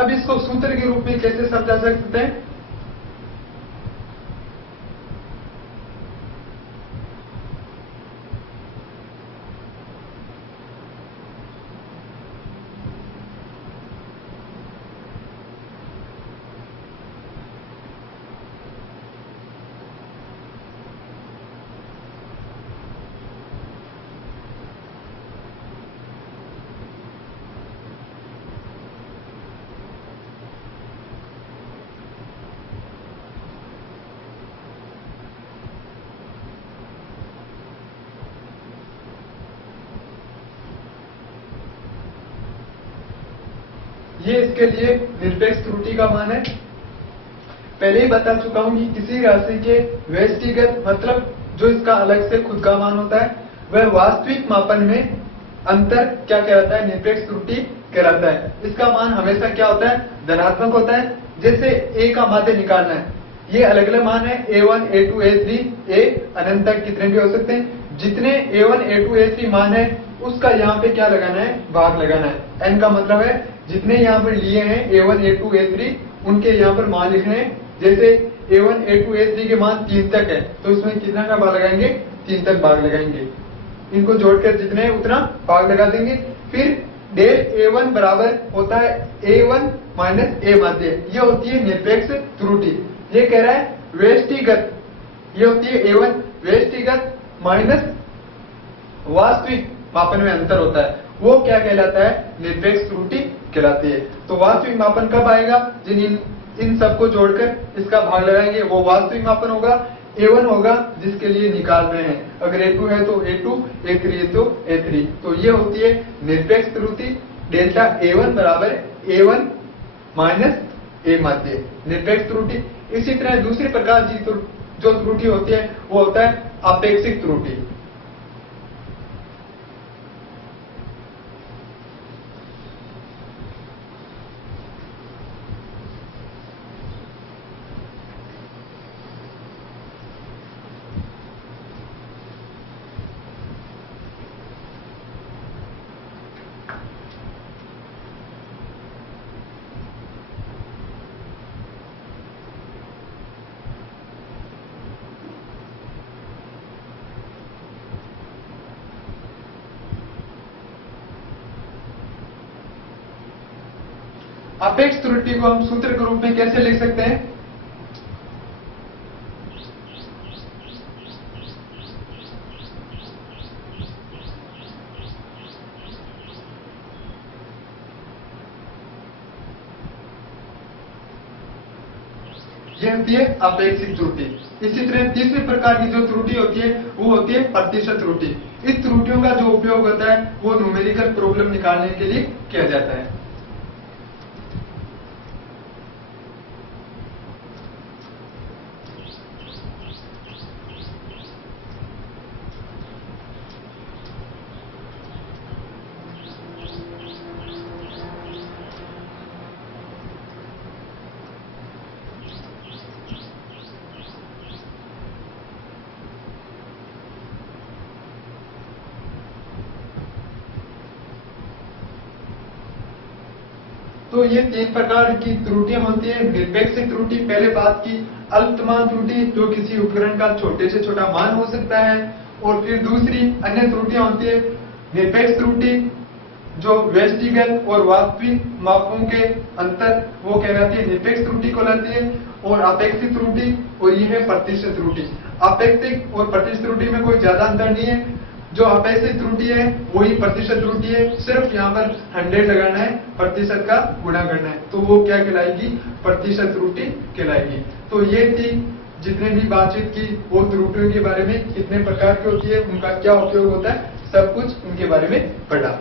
अब इसको सूत्र के रूप में कैसे समझा सकते हैं? ये इसके लिए निरपेक्ष त्रुटि का मान है। पहले ही बता चुका हूं कि किसी राशि के व्यष्टिगत मतलब जो इसका अलग से खुद का मान होता है वह वास्तविक मापन में अंतर क्या कहलाता है? निरपेक्ष त्रुटि कहलाता है। इसका मान हमेशा क्या होता है? धनात्मक होता है। जैसे a का माध्य निकालना है, ये अलग अलग मान है a1 a2 a3 a अनंत तक कितने भी हो सकते हैं। जितने a1 a2 a3 मान है उसका यहाँ पे क्या लगाना है? भाग लगाना है। n का मतलब है जितने यहाँ पर लिए हैं a1 a2 a3 उनके यहाँ पर मान लिखने हैं। जैसे a1 a2 a3 के मान 3 तक है तो इसमें कितना का भाग लगाएंगे? 3 तक भाग लगाएंगे। इनको जोड़कर जितने उतना भाग लगा देंगे। फिर डेल a1 बराबर होता है a1 माइनस a माध्य, ये होती है निरपेक्ष त्रुटि। ये कह रहा है व्यष्टिगत, ये होती है a1 व्यष्टिगत माइनस वास्तविक मापन में अंतर होता है, वो क्या कहलाता है? निरपेक्ष त्रुटि कहलाती है। तो वास्तविक मापन कब आएगा? जिन इन सबको जोड़कर इसका भाग लगाएंगे वो वास्तविक मापन होगा। a1 होगा जिसके लिए निकाल रहे हैं, अगर a2 है तो a2, a3 है तो a3। तो ये होती है निरपेक्ष त्रुटि। डेल्टा a1 बराबर a1 माइनस a माध्य, निरपेक्ष त्रुटि। इसी तरह दूसरी प्रकार की जो त्रुटि होती है वो होता है अपेक्षिक त्रुटि। अपेक्ष त्रुटि को हम सूत्र के रूप में कैसे लिख सकते हैं? यह होती है अपेक्षिक त्रुटि। इसी तरह तीसरी प्रकार की जो त्रुटि होती है वो होती है प्रतिशत त्रुटि। इस त्रुटियों का जो उपयोग होता है वो न्यूमेरिकल प्रॉब्लम निकालने के लिए किया जाता है। तो ये 3 प्रकार की त्रुटियां होती है। निरपेक्ष त्रुटि पहले बात की, अल्पमान त्रुटि जो किसी उपकरण का छोटे से छोटा मान हो सकता है, और फिर दूसरी अन्य त्रुटियां होती है निरपेक्ष त्रुटि जो व्यष्टिगत और वास्तविक मापों के अंतर वो कहलाती है निरपेक्ष त्रुटि कहलाती है, और अपेक्षित त्रुटि और ये है प्रतिशत त्रुटि। अपेक्षित और प्रतिशत त्रुटि में कोई ज्यादा अंतर नहीं है। जो अपेक्षित त्रुटि है वही प्रतिशत त्रुटि है, सिर्फ यहाँ पर 100 लगाना है, प्रतिशत का गुणा करना है, तो वो क्या कहलाएगी? प्रतिशत त्रुटि कहलाएगी। तो ये थी जितने भी बातचीत की वो त्रुटियों के बारे में, कितने प्रकार की होती है, उनका क्या उपयोग होता है, सब कुछ उनके बारे में पढ़ा।